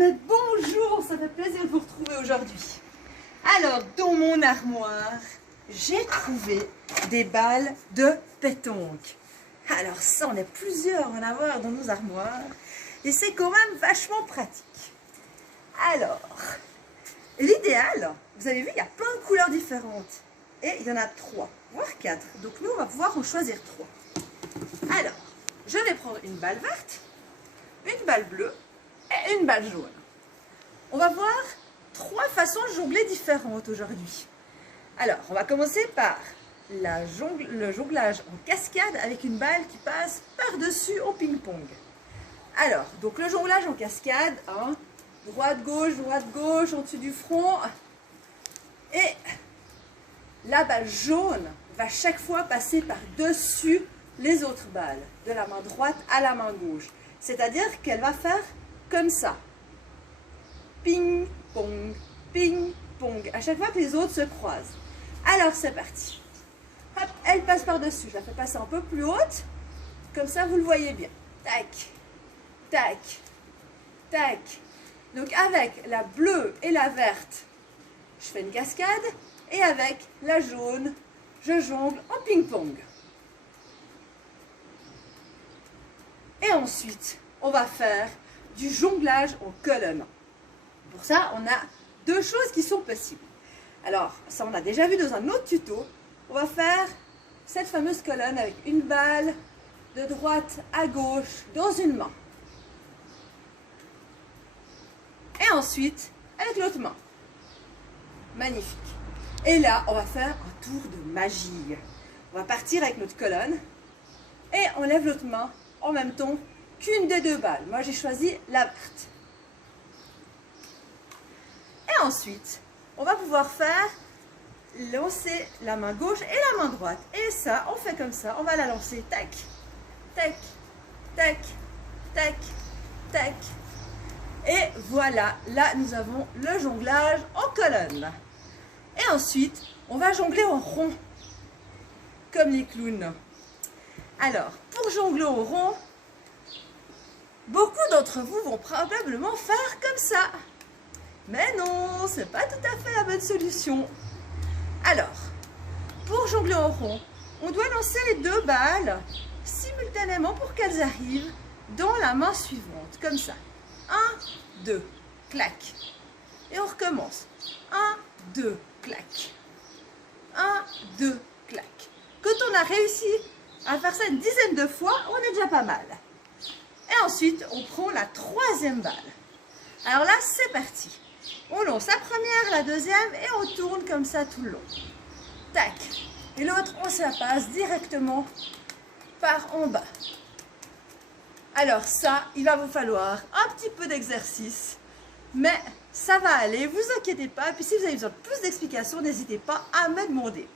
mais bonjour, ça fait plaisir de vous retrouver aujourd'hui. Alors, dans mon armoire, j'ai trouvé des balles de pétanque. Alors ça, on est plusieurs à en avoir dans nos armoires et c'est quand même vachement pratique. Alors, l'idéal, vous avez vu, il y a plein de couleurs différentes et il y en a 3, voire 4. Donc nous, on va pouvoir en choisir 3. Alors, je vais prendre une balle verte, une balle bleue et une balle jaune. On va voir 3 façons de jongler différentes aujourd'hui. Alors, on va commencer par le jonglage en cascade avec une balle qui passe par-dessus au ping-pong. Alors, donc le jonglage en cascade, hein, droite-gauche, en dessus du front. Et la balle jaune va chaque fois passer par-dessus les autres balles, de la main droite à la main gauche. C'est-à-dire qu'elle va faire comme ça. Ping-pong, ping-pong, à chaque fois que les autres se croisent. Alors, c'est parti. Hop, elle passe par-dessus. Je la fais passer un peu plus haute. Comme ça, vous le voyez bien. Tac, tac, tac. Donc, avec la bleue et la verte, je fais une cascade. Et avec la jaune, je jongle en ping-pong. Et ensuite, on va faire du jonglage en colonne. Pour ça, on a 2 choses qui sont possibles. Alors, ça on a déjà vu dans un autre tuto. On va faire cette fameuse colonne avec une balle de droite à gauche dans une main. Et ensuite, avec l'autre main. Magnifique. Et là, on va faire un tour de magie. On va partir avec notre colonne et on lève l'autre main en même temps qu'une des 2 balles. Moi, j'ai choisi la verte. Et ensuite, on va pouvoir faire lancer la main gauche et la main droite. Et ça, on fait comme ça. On va la lancer. Tac, tac, tac, tac, tac. Et voilà, là, nous avons le jonglage en colonne. Et ensuite, on va jongler en rond, comme les clowns. Alors, pour jongler en rond, beaucoup d'entre vous vont probablement faire comme ça. Mais non, c'est pas tout à fait la bonne solution. Alors, pour jongler en rond, on doit lancer les 2 balles simultanément pour qu'elles arrivent dans la main suivante, comme ça. 1, 2, clac. Et on recommence. 1, 2, clac. 1, 2, clac. Quand on a réussi à faire ça une dizaine de fois, on est déjà pas mal. Et ensuite, on prend la 3e balle. Alors là, c'est parti. On lance la première, la deuxième et on tourne comme ça tout le long. Tac. Et l'autre, on se la passe directement par en bas. Alors ça, il va vous falloir un petit peu d'exercice, mais ça va aller, vous inquiétez pas. Et puis si vous avez besoin de plus d'explications, n'hésitez pas à me demander.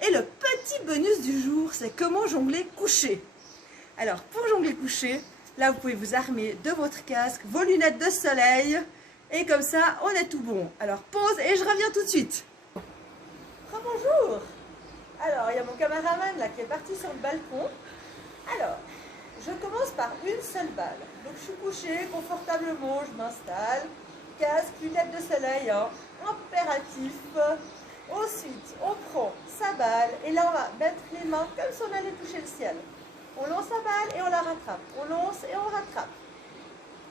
Et le petit bonus du jour, c'est comment jongler couché. Alors pour jongler couché, là vous pouvez vous armer de votre casque, vos lunettes de soleil, et comme ça on est tout bon. Alors pause et je reviens tout de suite. Bonjour. Alors il y a mon caméraman là qui est parti sur le balcon. Alors, je commence par une seule balle. Donc je suis couchée confortablement, je m'installe. Casque, lunettes de soleil, hein, impératif. Ensuite, on prend sa balle et là on va mettre les mains comme si on allait toucher le ciel. On lance la balle et on la rattrape. On lance et on rattrape.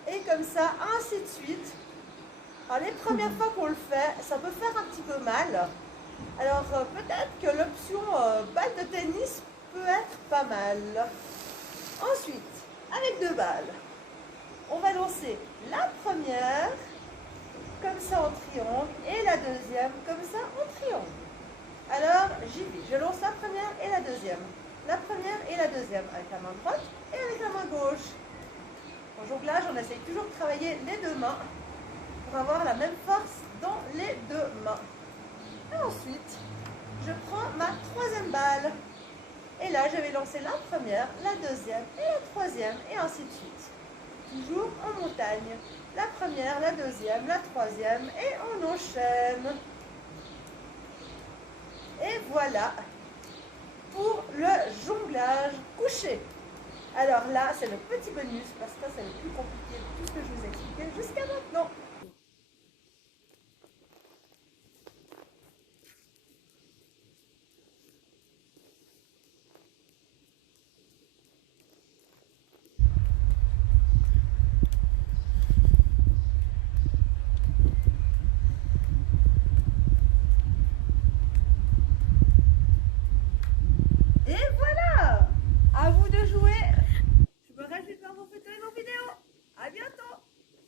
Et comme ça, ainsi de suite. Alors les premières fois qu'on le fait, ça peut faire un petit peu mal. Alors peut-être que l'option balle de tennis peut être pas mal. Ensuite, avec 2 balles, on va lancer la première comme ça en triangle et la deuxième comme ça en triangle. Alors j'y vais, je lance la première et la deuxième. La première et la deuxième avec la main droite et avec la main gauche. En jonglage, on essaye toujours de travailler les 2 mains pour avoir la même force dans les 2 mains. Et ensuite, je prends ma 3e balle. Et là, je vais lancer la première, la deuxième et la 3e et ainsi de suite. Toujours en montagne. La première, la deuxième, la 3e et on enchaîne. Et voilà pour le jonglage couché. Alors là, c'est le petit bonus parce que c'est le plus compliqué de tout ce que je vous ai expliqué jusqu'à maintenant. Et voilà!